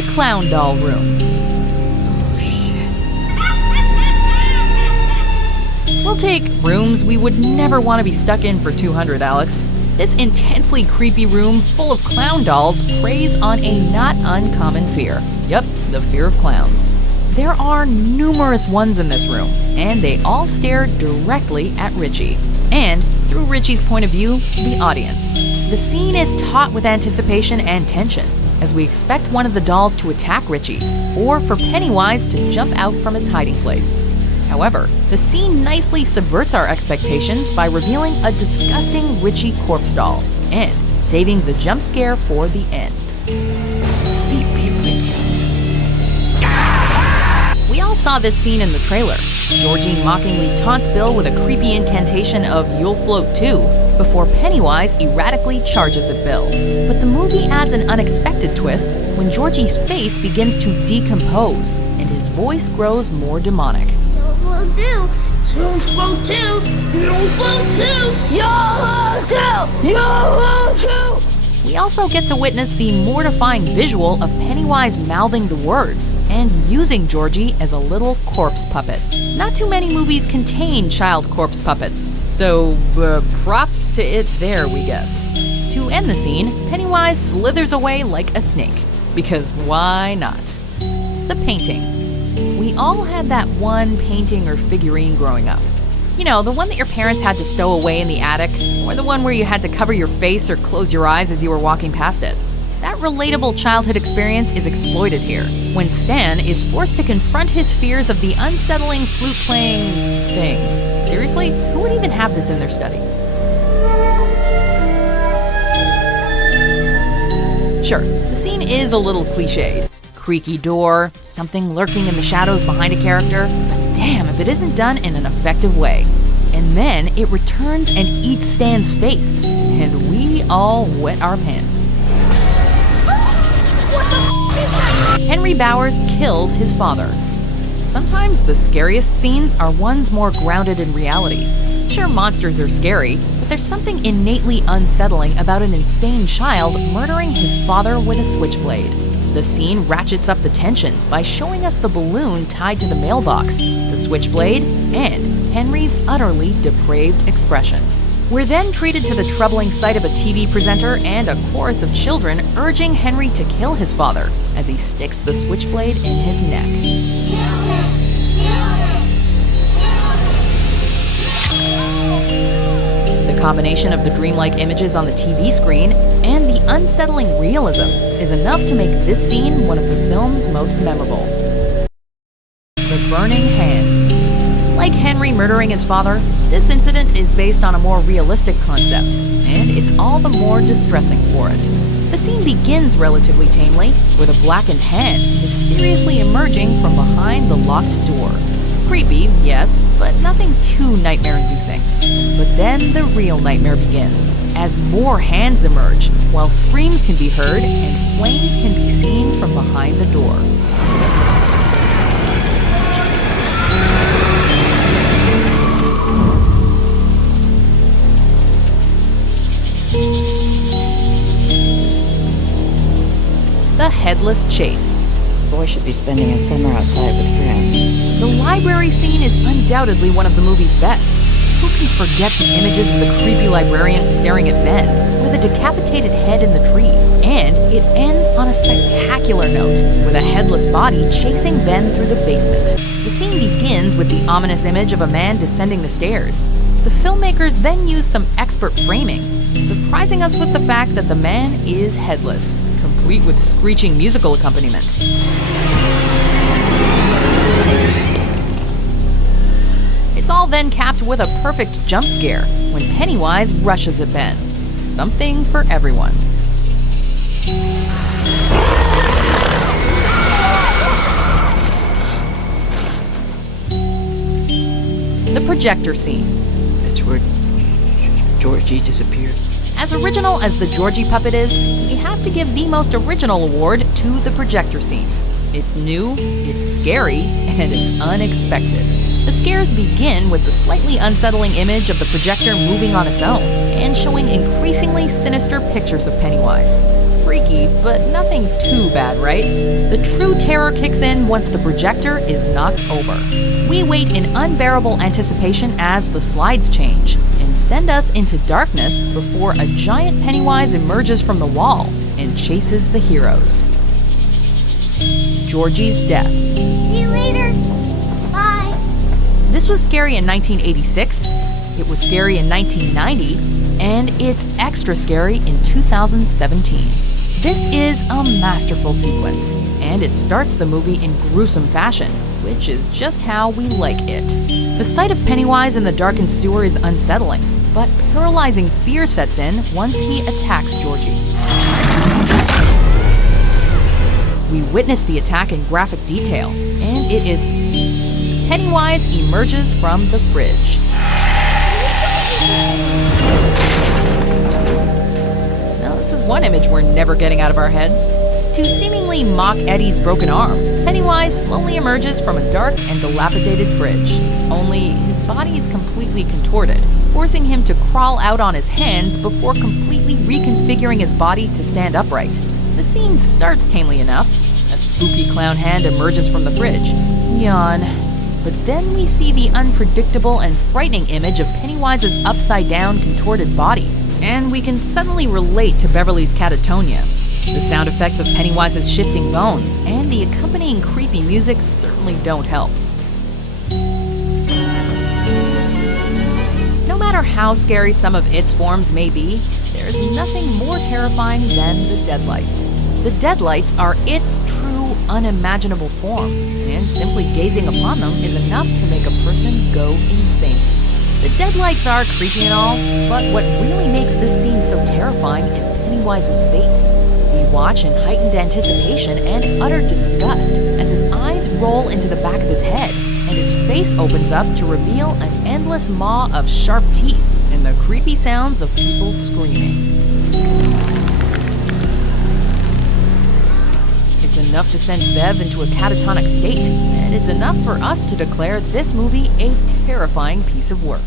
the clown doll room. We'll take rooms we would never want to be stuck in for $200, Alex. This intensely creepy room full of clown dolls preys on a not uncommon fear. Yep, the fear of clowns. There are numerous ones in this room, and they all stare directly at Richie. And, through Richie's point of view, the audience. The scene is taut with anticipation and tension, as we expect one of the dolls to attack Richie, or for Pennywise to jump out from his hiding place. However, the scene nicely subverts our expectations by revealing a disgusting Richie corpse doll, and saving the jump scare for the end. We all saw this scene in the trailer. Georgie mockingly taunts Bill with a creepy incantation of "You'll float too," before Pennywise erratically charges at Bill. But the movie adds an unexpected twist when Georgie's face begins to decompose, and his voice grows more demonic. You'll do. You'll float too. You'll float too. You'll float too. You'll float too. We also get to witness the mortifying visual of Pennywise mouthing the words and using Georgie as a little corpse puppet. Not too many movies contain child corpse puppets, so props to it there, we guess. To end the scene, Pennywise slithers away like a snake. Because why not? The painting. We all had that one painting or figurine growing up. You know, the one that your parents had to stow away in the attic, or the one where you had to cover your face or close your eyes as you were walking past it. That relatable childhood experience is exploited here, when Stan is forced to confront his fears of the unsettling flute-playing thing. Seriously, who would even have this in their study? Sure, the scene is a little cliched. Creaky door, something lurking in the shadows behind a character, but damn if it isn't done in an effective way. And then it returns and eats Stan's face, and we all wet our pants. Henry Bowers kills his father. Sometimes the scariest scenes are ones more grounded in reality. Sure, monsters are scary, but there's something innately unsettling about an insane child murdering his father with a switchblade. The scene ratchets up the tension by showing us the balloon tied to the mailbox, the switchblade, and Henry's utterly depraved expression. We're then treated to the troubling sight of a TV presenter and a chorus of children urging Henry to kill his father as he sticks the switchblade in his neck. The combination of the dreamlike images on the TV screen and the unsettling realism is enough to make this scene one of the film's most memorable. The burning hands. Like Henry murdering his father, this incident is based on a more realistic concept, and it's all the more distressing for it. The scene begins relatively tamely, with a blackened hand mysteriously emerging from behind the locked door. Creepy, yes, but nothing too nightmare-inducing. But then the real nightmare begins, as more hands emerge, while screams can be heard and flames can be seen from behind the door. The Headless Chase. The boy should be spending a summer outside with friends. The library scene is undoubtedly one of the movie's best. Who can forget the images of the creepy librarian staring at Ben, with a decapitated head in the tree? And it ends on a spectacular note, with a headless body chasing Ben through the basement. The scene begins with the ominous image of a man descending the stairs. The filmmakers then use some expert framing, surprising us with the fact that the man is headless, complete with screeching musical accompaniment. It's all then capped with a perfect jump scare when Pennywise rushes at Ben. Something for everyone. The projector scene. That's where Georgie disappeared. As original as the Georgie puppet is, we have to give the most original award to the projector scene. It's new, it's scary, and it's unexpected. The scares begin with the slightly unsettling image of the projector moving on its own and showing increasingly sinister pictures of Pennywise. freaky, but nothing too bad, right? The true terror kicks in once the projector is knocked over. We wait in unbearable anticipation as the slides change and send us into darkness before a giant Pennywise emerges from the wall and chases the heroes. Georgie's death. See you later. Bye. This was scary in 1986, it was scary in 1990, and it's extra scary in 2017. This is a masterful sequence, and it starts the movie in gruesome fashion, which is just how we like it. The sight of Pennywise in the darkened sewer is unsettling, but paralyzing fear sets in once he attacks Georgie. We witness the attack in graphic detail, and it is Pennywise emerges from the fridge. Now, this is one image we're never getting out of our heads. To seemingly mock Eddie's broken arm, Pennywise slowly emerges from a dark and dilapidated fridge. Only his body is completely contorted, forcing him to crawl out on his hands before completely reconfiguring his body to stand upright. The scene starts tamely enough. A spooky clown hand emerges from the fridge. Yawn. But then we see the unpredictable and frightening image of Pennywise's upside-down, contorted body. And we can suddenly relate to Beverly's catatonia. The sound effects of Pennywise's shifting bones and the accompanying creepy music certainly don't help. No matter how scary some of its forms may be, there's nothing more terrifying than the deadlights. The deadlights are its true, unimaginable form, and simply gazing upon them is enough to make a person go insane. The deadlights are creepy and all, but what really makes this scene so terrifying is Pennywise's face. We watch in heightened anticipation and utter disgust as his eyes roll into the back of his head, and his face opens up to reveal an endless maw of sharp teeth and the creepy sounds of people screaming. It's enough to send Bev into a catatonic state, and it's enough for us to declare this movie a terrifying piece of work.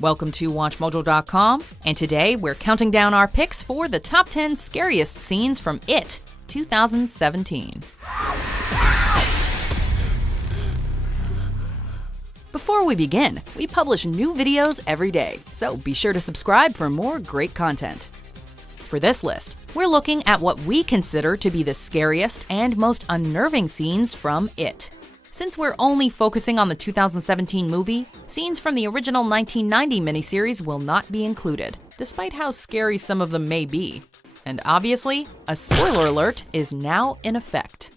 Welcome to WatchMojo.com, and today we're counting down our picks for the top 10 scariest scenes from It 2017. Before we begin, we publish new videos every day, so be sure to subscribe for more great content. For this list, we're looking at what we consider to be the scariest and most unnerving scenes from It. Since we're only focusing on the 2017 movie, scenes from the original 1990 miniseries will not be included, despite how scary some of them may be. And obviously, a spoiler alert is now in effect.